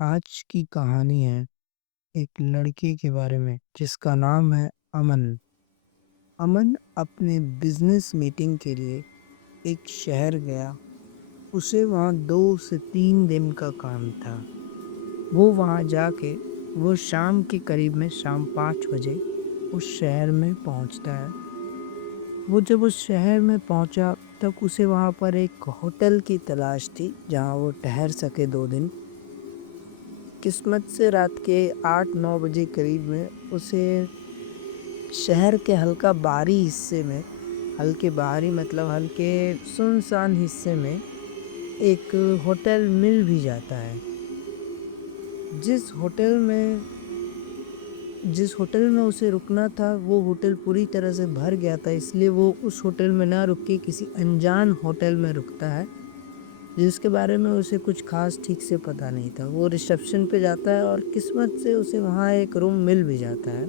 आज की कहानी है एक लड़के के बारे में जिसका नाम है अमन। अमन अपने बिजनेस मीटिंग के लिए एक शहर गया। उसे वहाँ 2 से 3 दिन का काम था। वो वहाँ जाके वो शाम के करीब में शाम 5 बजे उस शहर में पहुँचता है। वो जब उस शहर में पहुँचा तब उसे वहाँ पर एक होटल की तलाश थी जहाँ वो ठहर सके 2 दिन। किस्मत से रात के 8-9 बजे करीब में उसे शहर के हल्का बाहरी हिस्से में, हल्के बाहरी मतलब हल्के सुनसान हिस्से में एक होटल मिल भी जाता है। जिस होटल में जिस होटल में उसे रुकना था वो होटल पूरी तरह से भर गया था, इसलिए वो उस होटल में ना रुक के किसी अनजान होटल में रुकता है जिसके बारे में उसे कुछ खास ठीक से पता नहीं था। वो रिसेप्शन पे जाता है और किस्मत से उसे वहाँ एक रूम मिल भी जाता है।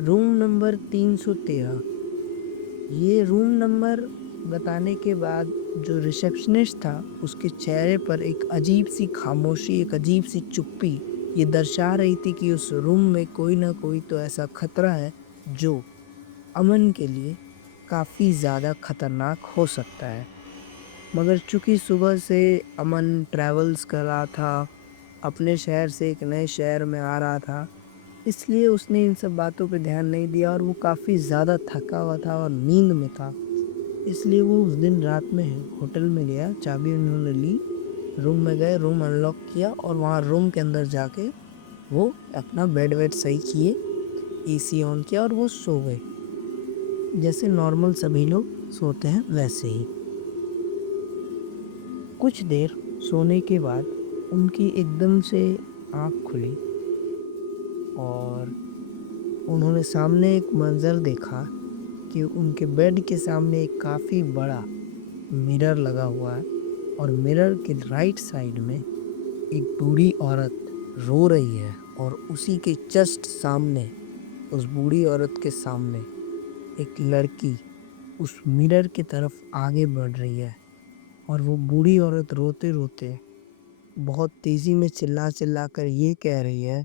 Room number 313। ये रूम नंबर बताने के बाद जो रिसेप्शनिस्ट था उसके चेहरे पर एक अजीब सी खामोशी, एक अजीब सी चुप्पी ये दर्शा रही थी कि उस रूम में कोई ना कोई तो ऐसा खतरा है जो अमन के लिए काफ़ी ज़्यादा खतरनाक हो सकता है। मगर चूंकि सुबह से अमन ट्रैवल्स कर रहा था, अपने शहर से एक नए शहर में आ रहा था, इसलिए उसने इन सब बातों पे ध्यान नहीं दिया और वो काफ़ी ज़्यादा थका हुआ था और नींद में था। इसलिए वो उस दिन रात में होटल में गया, चाबी उन्होंने ली, रूम में गए, रूम अनलॉक किया और वहाँ रूम के अंदर जाके वो अपना बेड वेड सही किए, एसी ऑन किया और वो सो गए। जैसे नॉर्मल सभी लोग सोते हैं वैसे ही। कुछ देर सोने के बाद उनकी एकदम से आँख खुली और उन्होंने सामने एक मंज़र देखा कि उनके बेड के सामने एक काफ़ी बड़ा मिरर लगा हुआ है और मिरर के राइट साइड में एक बूढ़ी औरत रो रही है और उसी के जस्ट सामने, उस बूढ़ी औरत के सामने एक लड़की उस मिरर की तरफ आगे बढ़ रही है और वो बूढ़ी औरत रोते रोते बहुत तेज़ी में चिल्ला चिल्ला कर ये कह रही है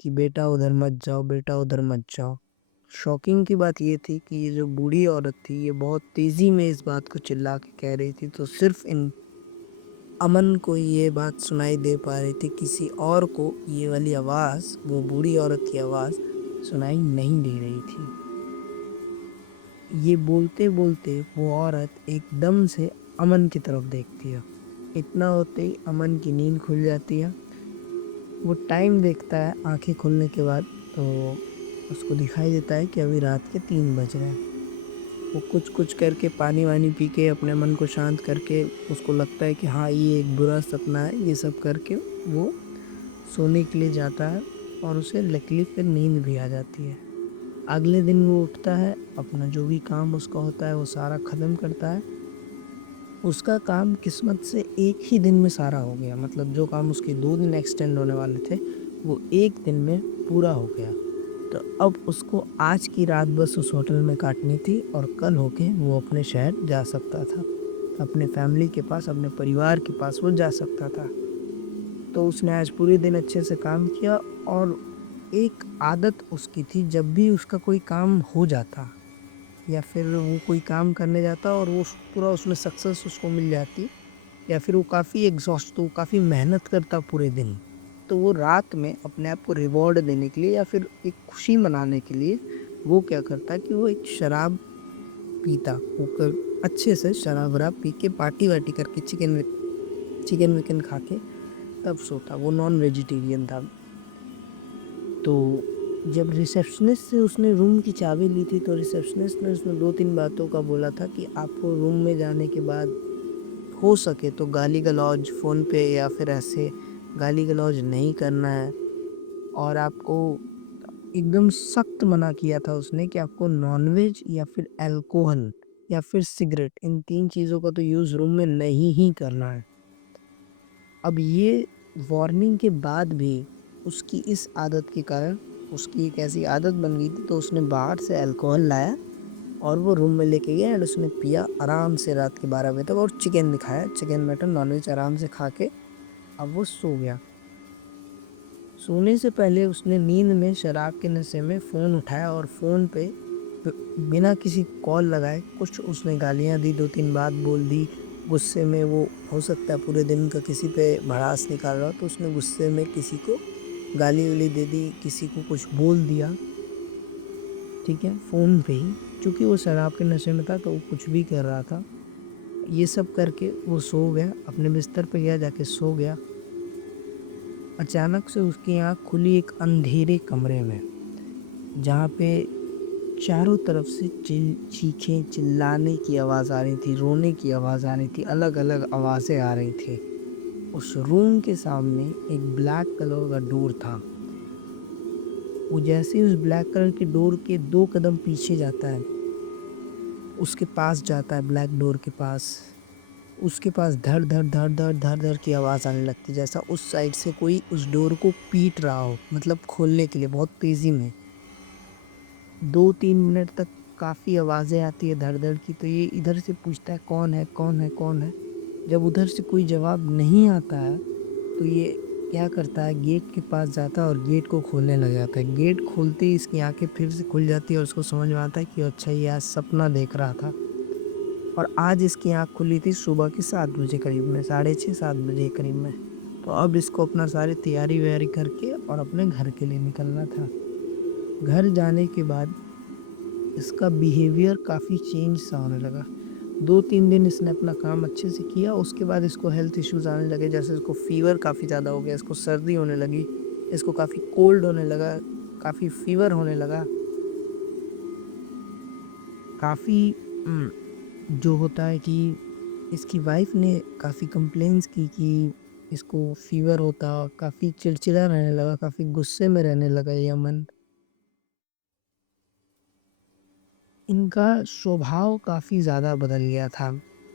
कि बेटा उधर मत जाओ, बेटा उधर मत जाओ। शॉकिंग की बात ये थी कि ये जो बूढ़ी औरत थी ये बहुत तेज़ी में इस बात को चिल्ला के कह रही थी, तो सिर्फ इन अमन को ये बात सुनाई दे पा रही थी, किसी और को ये वाली आवाज़, वो बूढ़ी औरत की आवाज़ सुनाई नहीं दे रही थी। ये बोलते बोलते वो औरत एकदम से अमन की तरफ देखती है। इतना होते ही अमन की नींद खुल जाती है। वो टाइम देखता है आंखें खुलने के बाद, तो उसको दिखाई देता है कि अभी रात के 3 बज रहे हैं। वो कुछ कुछ करके पानी वानी पी के अपने मन को शांत करके उसको लगता है कि हाँ ये एक बुरा सपना है, ये सब करके वो सोने के लिए जाता है और उसे लकीली फिर नींद भी आ जाती है। अगले दिन वो उठता है, अपना जो भी काम उसका होता है वो सारा ख़त्म करता है। उसका काम किस्मत से एक ही दिन में सारा हो गया, मतलब जो काम उसके 2 दिन एक्सटेंड होने वाले थे वो एक दिन में पूरा हो गया। तो अब उसको आज की रात बस उस होटल में काटनी थी और कल होके वो अपने शहर जा सकता था, अपने फैमिली के पास, अपने परिवार के पास वो जा सकता था। तो उसने आज पूरे दिन अच्छे से काम किया और एक आदत उसकी थी, जब भी उसका कोई काम हो जाता या फिर वो कोई काम करने जाता और वो पूरा उसमें सक्सेस उसको मिल जाती, या फिर वो काफ़ी एग्जॉस्ट, तो काफ़ी मेहनत करता पूरे दिन, तो वो रात में अपने आप को रिवॉर्ड देने के लिए या फिर एक खुशी मनाने के लिए वो क्या करता कि वो एक शराब पीता। वो अच्छे से शराब वराब पी के पार्टी वार्टी करके चिकन विकन खा के तब सोता। वो नॉन वेजिटेरियन था। तो जब रिसेप्शनिस्ट से उसने रूम की चाबी ली थी तो रिसेप्शनिस्ट ने उसमें 2-3 बातों का बोला था कि आपको रूम में जाने के बाद हो सके तो गाली गलौज फ़ोन पे या फिर ऐसे गाली गलौज नहीं करना है, और आपको एकदम सख्त मना किया था उसने कि आपको नॉनवेज या फिर अल्कोहल या फिर सिगरेट, इन 3 चीज़ों का तो यूज़ रूम में नहीं ही करना है। अब ये वार्निंग के बाद भी उसकी इस आदत के कारण उसकी एक ऐसी आदत बन गई थी, तो उसने बाहर से अल्कोहल लाया और वो रूम में लेके गया एंड उसने पिया आराम से रात के 12 बजे तक और चिकन भी खाया, चिकन मटन नॉनवेज आराम से खा के अब वो सो गया। सोने से पहले उसने नींद में शराब के नशे में फ़ोन उठाया और फ़ोन पे बिना किसी कॉल लगाए कुछ उसने गालियाँ दी, 2-3 बात बोल दी। गुस्से में वो हो सकता है पूरे दिन का किसी पे भड़ास निकाल रहा हो, तो उसने गुस्से में किसी को गाली-वाली दे दी, किसी को कुछ बोल दिया, ठीक है? फ़ोन पे ही। चूँकि वो शराब के नशे में था तो वो कुछ भी कर रहा था। ये सब करके वो सो गया, अपने बिस्तर पे गया, जाके सो गया। अचानक से उसकी आँख खुली एक अंधेरे कमरे में, जहाँ पे चारों तरफ से चीखें, चिल्लाने की आवाज़ आ रही थी, रोने की आवाज़ आ रही थी, अलग-अलग आवाज़ें आ रही थी। उस रूम के सामने एक ब्लैक कलर का डोर था। वो जैसे ही उस ब्लैक कलर के डोर के 2 कदम पीछे जाता है, उसके पास जाता है ब्लैक डोर के पास, उसके पास धड़, धड़, धड़, धड़, धड़, धड़ की आवाज़ आने लगती है, जैसा उस साइड से कोई उस डोर को पीट रहा हो, मतलब खोलने के लिए बहुत तेज़ी में। 2-3 मिनट तक काफ़ी आवाज़ें आती है धड़-धड़ की, तो ये इधर से पूछता है कौन है, कौन है, कौन है? जब उधर से कोई जवाब नहीं आता है, तो ये क्या करता है, गेट के पास जाता है और गेट को खोलने लग जाता है। गेट खोलते ही इसकी आँखें फिर से खुल जाती है और उसको समझ में आता है कि अच्छा ये आज सपना देख रहा था। और आज इसकी आँख खुली थी सुबह के 7 बजे करीब में, साढ़े 6-7 बजे करीब में। तो अब इसको अपना सारी तैयारी-वैयारी करके और अपने घर के लिए निकलना था। घर जाने के बाद इसका बिहेवियर काफ़ी चेंज सा होने लगा। 2-3 दिन इसने अपना काम अच्छे से किया, उसके बाद इसको हेल्थ इश्यूज़ आने लगे, जैसे इसको फ़ीवर काफ़ी ज़्यादा हो गया, इसको सर्दी होने लगी, इसको काफ़ी कोल्ड होने लगा, काफ़ी फ़ीवर होने लगा। काफ़ी जो होता है कि इसकी वाइफ़ ने काफ़ी कंप्लेंट्स की कि इसको फ़ीवर होता, काफ़ी चिड़चिड़ा रहने लगा, काफ़ी गुस्से में रहने लगा ये अमन। इनका स्वभाव काफ़ी ज़्यादा बदल गया था।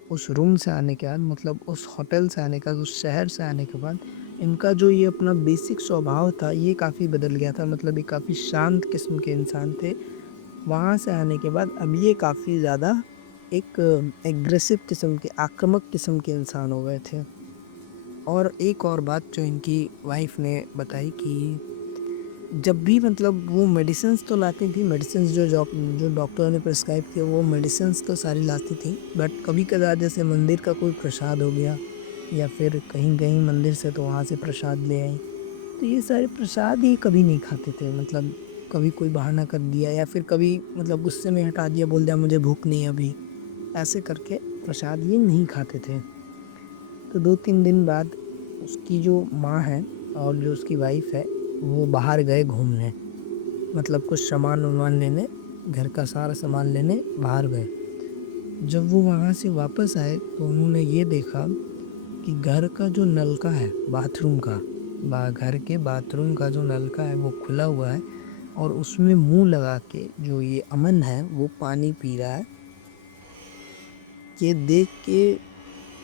उस रूम से आने के बाद, मतलब उस होटल से आने के बाद, उस शहर से आने के बाद, इनका जो ये अपना बेसिक स्वभाव था, ये काफ़ी बदल गया था। मतलब ये काफ़ी शांत किस्म के इंसान थे। वहाँ से आने के बाद अब ये काफ़ी ज़्यादा एक एग्रेसिव किस्म के, आक्रामक किस्म के इंसान हो गए थे। और एक और बात जो इनकी वाइफ़ ने बताई कि जब भी, मतलब वो मेडिसिन्स तो लाती थी, मेडिसिन्स जो डॉक्टर ने प्रिस्क्राइब किए वो मेडिसिन्स तो सारी लाती थी, बट कभी-कभार जैसे मंदिर का कोई प्रसाद हो गया या फिर कहीं गई मंदिर से तो वहाँ से प्रसाद ले आई, तो ये सारे प्रसाद ये कभी नहीं खाते थे। मतलब कभी कोई बहाना कर दिया या फिर कभी मतलब गुस्से में हटा दिया, बोल दिया मुझे भूख नहीं है अभी, ऐसे करके प्रसाद ये नहीं खाते थे। तो 2-3 दिन बाद उसकी जो माँ है और जो उसकी वाइफ़ है, वो बाहर गए घूमने। मतलब कुछ सामान-वामान लेने, घर का सारा सामान लेने बाहर गए। जब वो वहाँ से वापस आए तो उन्होंने ये देखा कि घर का जो नलका है बाथरूम का, घर के बाथरूम का जो नलका है वो खुला हुआ है और उसमें मुँह लगा के जो ये अमन है वो पानी पी रहा है। ये देख के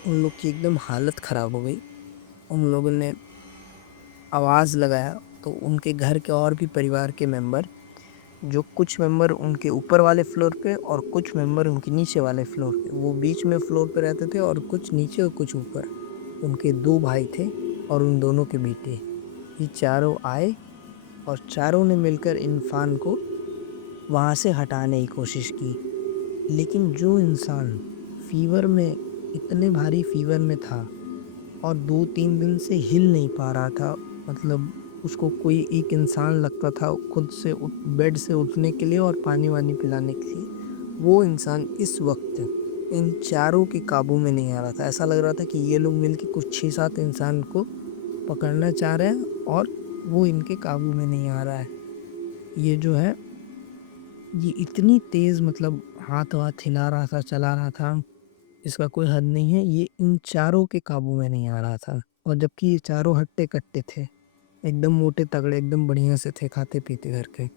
उन लोग की एकदम हालत ख़राब हो गई। उन लोगों ने आवाज़ लगाया तो उनके घर के और भी परिवार के मेंबर, जो कुछ मेंबर उनके ऊपर वाले फ्लोर पे और कुछ मेंबर उनके नीचे वाले फ्लोर पे, वो बीच में फ्लोर पे रहते थे और कुछ नीचे और कुछ ऊपर। उनके 2 भाई थे और उन दोनों के बेटे। ये चारों आए और चारों ने मिलकर इरफान को वहाँ से हटाने की कोशिश की। लेकिन जो इंसान फ़ीवर में, इतने भारी फ़ीवर में था और 2-3 दिन से हिल नहीं पा रहा था, मतलब उसको कोई एक इंसान लगता था खुद से बेड से उठने के लिए और पानी-वानी पिलाने के लिए। वो इंसान इस वक़्त इन चारों के काबू में नहीं आ रहा था। ऐसा लग रहा था कि ये लोग मिलके कुछ 6-7 इंसान को पकड़ना चाह रहे हैं और वो इनके काबू में नहीं आ रहा है। ये जो है, ये इतनी तेज़, मतलब हाथ-वाथ हिला रहा था, चला रहा था, इसका कोई हद नहीं है। ये इन चारों के काबू में नहीं आ रहा था और जबकि ये चारों हट्टे-कट्टे थे। एकदम मोटे-तगड़े, एकदम बढ़िया से थे, खाते-पीते घर के।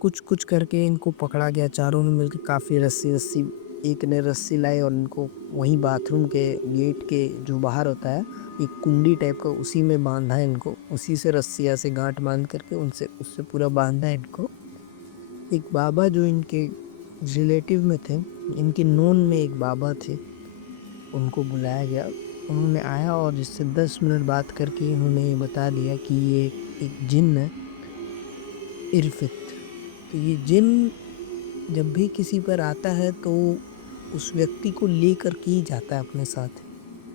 कुछ-कुछ करके इनको पकड़ा गया, चारों ने मिलके काफ़ी रस्सी-वस्सी, एक ने रस्सी लाई और इनको वहीं बाथरूम के गेट के जो बाहर होता है, एक कुंडी टाइप का, उसी में बाँधा है इनको। उसी से रस्सियाँ से गाँठ बाँध करके उनसे उससे पूरा बाँधा है इनको। एक बाबा जो इनके रिलेटिव में थे, इनके नोन में एक बाबा थे, उनको बुलाया गया। उन्होंने आया और जिससे 10 मिनट बात करके उन्होंने ये बता दिया कि ये एक जिन है, इरफित। तो ये जिन जब भी किसी पर आता है तो उस व्यक्ति को लेकर के ही जाता है अपने साथ,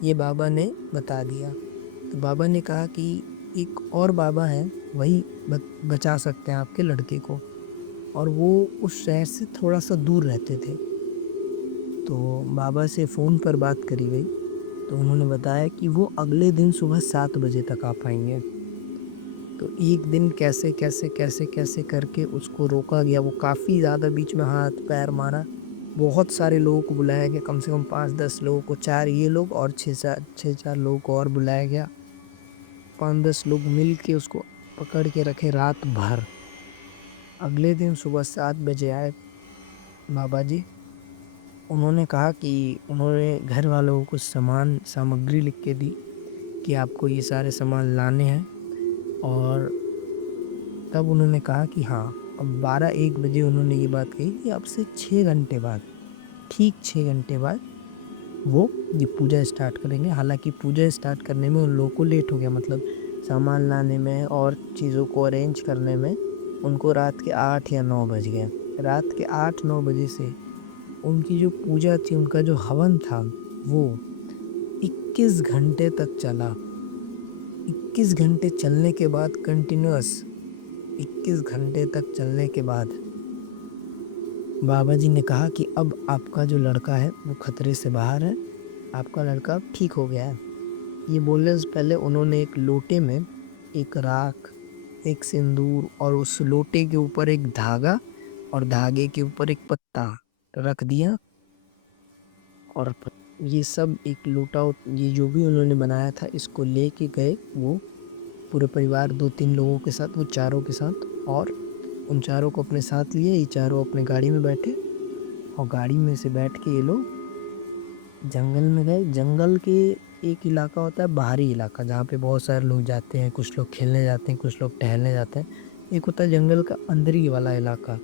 ये बाबा ने बता दिया। तो बाबा ने कहा कि एक और बाबा हैं, वही बचा सकते हैं आपके लड़के को, और वो उस शहर से थोड़ा सा दूर रहते थे। तो बाबा से फ़ोन पर बात करी गई, तो उन्होंने बताया कि वो अगले दिन सुबह 7 बजे तक आ पाएंगे। तो एक दिन कैसे कैसे कैसे कैसे करके उसको रोका गया। वो काफ़ी ज़्यादा बीच में हाथ पैर मारा, बहुत सारे लोगों को बुलाया गया, कम से कम 5-10 लोगों को, 4 ये लोग और 6-4 लोगों को और बुलाया गया। 5-10 लोग मिल के उसको पकड़ के रखे रात भर। अगले दिन सुबह 7 बजे आए बाबा जी। उन्होंने कहा कि उन्होंने घर वालों को कुछ सामग्री लिख के दी कि आपको ये सारे सामान लाने हैं, और तब उन्होंने कहा कि हाँ, अब 12-1 बजे उन्होंने ये बात कही कि अब से 6 घंटे बाद, ठीक 6 घंटे बाद वो ये पूजा स्टार्ट करेंगे। हालांकि पूजा स्टार्ट करने में उन लोगों को लेट हो गया, मतलब सामान लाने में और चीज़ों को अरेंज करने में उनको रात के 8 या 9 बज गए। रात के 8-9 बजे से उनकी जो पूजा थी, उनका जो हवन था, वो 21 घंटे तक चला। 21 घंटे चलने के बाद, कंटिन्यूअस 21 घंटे तक चलने के बाद बाबा जी ने कहा कि अब आपका जो लड़का है वो खतरे से बाहर है, आपका लड़का अब ठीक हो गया है। ये बोलने से पहले उन्होंने एक लोटे में एक राख, एक सिंदूर, और उस लोटे के ऊपर एक धागा, और धागे के ऊपर एक पत्ता रख दिया। और ये सब एक लोटा, ये जो भी उन्होंने बनाया था, इसको लेके गए वो पूरे परिवार, 2-3 लोगों के साथ, वो चारों के साथ, और उन चारों को अपने साथ लिए। ये चारों अपने गाड़ी में बैठे, और गाड़ी में से बैठ के ये लोग जंगल में गए। जंगल के एक इलाका होता है बाहरी इलाका, जहाँ पे बहुत सारे लोग जाते हैं, कुछ लोग खेलने जाते हैं, कुछ लोग टहलने जाते हैं। एक होता है जंगल का अंदरी वाला इलाका,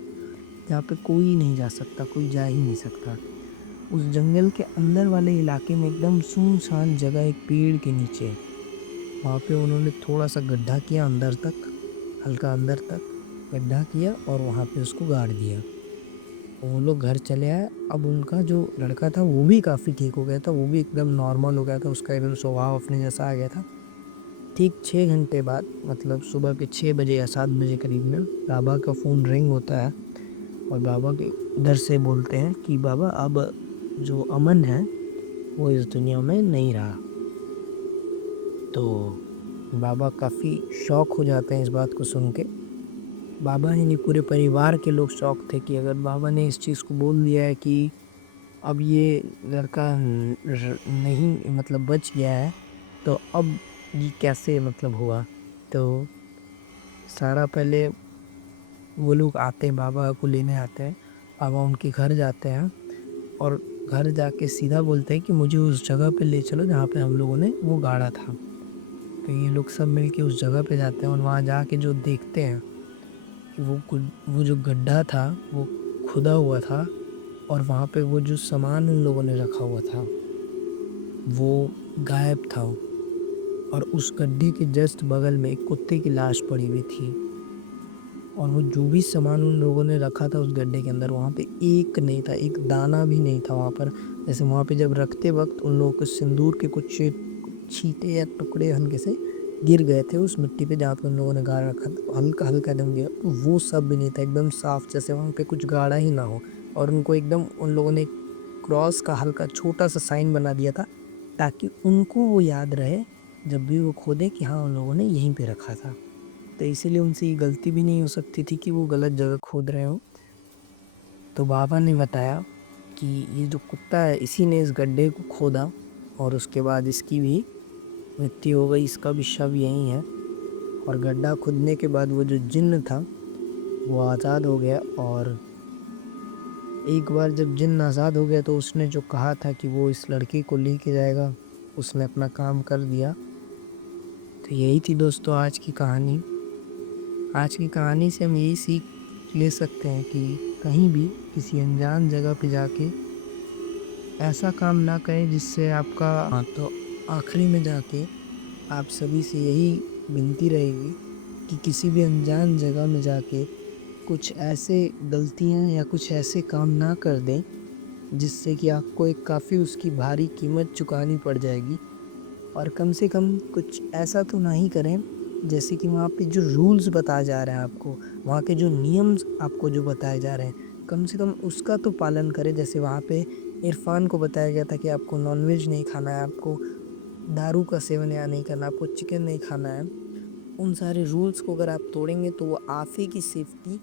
जहाँ पे कोई नहीं जा सकता, कोई जा ही नहीं सकता। उस जंगल के अंदर वाले इलाके में एकदम सुनसान जगह, एक पेड़ के नीचे, वहाँ पे उन्होंने थोड़ा सा गड्ढा किया अंदर तक, हल्का अंदर तक गड्ढा किया, और वहाँ पे उसको गाड़ दिया। वो लोग घर चले आए। अब उनका जो लड़का था वो भी काफ़ी ठीक हो गया था, वो भी एकदम नॉर्मल हो गया था, उसका एकदम स्वभाव अपने जैसा आ गया था। ठीक 6 घंटे बाद, मतलब सुबह के 6 बजे या 7 बजे करीब में, बाबा का फ़ोन रिंग होता है, और बाबा के इधर से बोलते हैं कि बाबा अब जो अमन है वो इस दुनिया में नहीं रहा। तो बाबा काफ़ी शॉक हो जाते हैं इस बात को सुन के। बाबा ही नहीं, पूरे परिवार के लोग शॉक थे कि अगर बाबा ने इस चीज़ को बोल दिया है कि अब ये लड़का नहीं, मतलब बच गया है, तो अब ये कैसे मतलब हुआ। तो सारा पहले वो लोग आते हैं, बाबा को लेने आते हैं, बाबा उनके घर जाते हैं, और घर जाके सीधा बोलते हैं कि मुझे उस जगह पे ले चलो जहाँ पे हम लोगों ने वो गाड़ा था। तो ये लोग सब मिलके उस जगह पे जाते हैं, और वहाँ जाके जो देखते हैं कि वो जो गड्ढा था वो खुदा हुआ था, और वहाँ पे वो जो सामान उन लोगों ने रखा हुआ था वो गायब था, और उस गड्ढे के जस्ट बगल में एक कुत्ते की लाश पड़ी हुई थी। और वो जो भी सामान उन लोगों ने रखा था उस गड्ढे के अंदर, वहाँ पे एक नहीं था, एक दाना भी नहीं था वहाँ पर। जैसे वहाँ पे जब रखते वक्त उन लोगों को सिंदूर के कुछ छींटे या टुकड़े हल्के से गिर गए थे उस मिट्टी पे जहाँ पे उन लोगों ने गाड़ रखा था, हल्का हल्का एकदम गिरा, तो वो सब भी नहीं था, एकदम साफ, जैसे वहाँ पे कुछ गाड़ा ही ना हो। और उनको एकदम उन लोगों ने क्रॉस का हल्का छोटा सा साइन बना दिया था, ताकि उनको वो याद रहे जब भी वो खोदे कि हाँ उन लोगों ने यहीं पे रखा था। तो इसीलिए उनसे ये गलती भी नहीं हो सकती थी कि वो गलत जगह खोद रहे हो। तो बाबा ने बताया कि ये जो कुत्ता है इसी ने इस गड्ढे को खोदा, और उसके बाद इसकी भी मृत्यु हो गई, इसका भी शव यहीं है। और गड्ढा खोदने के बाद वो जो जिन्न था वो आज़ाद हो गया, और एक बार जब जिन्न आज़ाद हो गया तो उसने जो कहा था कि वो इस लड़के को लेके जाएगा, उसने अपना काम कर दिया। तो यही थी दोस्तों आज की कहानी। आज की कहानी से हम यही सीख ले सकते हैं कि कहीं भी किसी अनजान जगह पे जाके ऐसा काम ना करें जिससे आपका, हाँ, तो आखिरी में जाके आप सभी से यही विनती रहेगी कि किसी भी अनजान जगह में जाके कुछ ऐसे गलतियाँ या कुछ ऐसे काम ना कर दें जिससे कि आपको एक काफ़ी उसकी भारी कीमत चुकानी पड़ जाएगी। और कम से कम कुछ ऐसा तो ना ही करें जैसे कि वहाँ पे जो रूल्स बताया जा रहा है आपको, वहाँ के जो नियम्स आपको जो बताए जा रहे हैं, कम से कम उसका तो पालन करें। जैसे वहाँ पे इरफ़ान को बताया गया था कि आपको नॉन-वेज नहीं खाना है, आपको दारू का सेवन यहाँ नहीं करना, आपको चिकन नहीं खाना है। उन सारे रूल्स को अगर आप तोड़ेंगे तो वो आप ही की सेफ्टी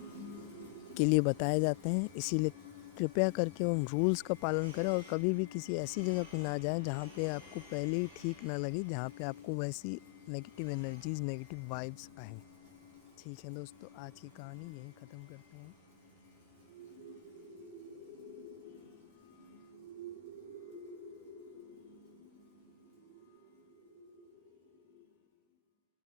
के लिए बताए जाते हैं। इसीलिए कृपया करके उन रूल्स का पालन करें और कभी भी किसी ऐसी जगह पे ना जाएँ जहाँ पे आपको पहले ही ठीक ना लगे, जहाँ पे आपको वैसी नेगेटिव एनर्जीज़, नेगेटिव वाइब्स आएँ। ठीक है दोस्तों, आज की कहानी यहीं ख़त्म करते हैं।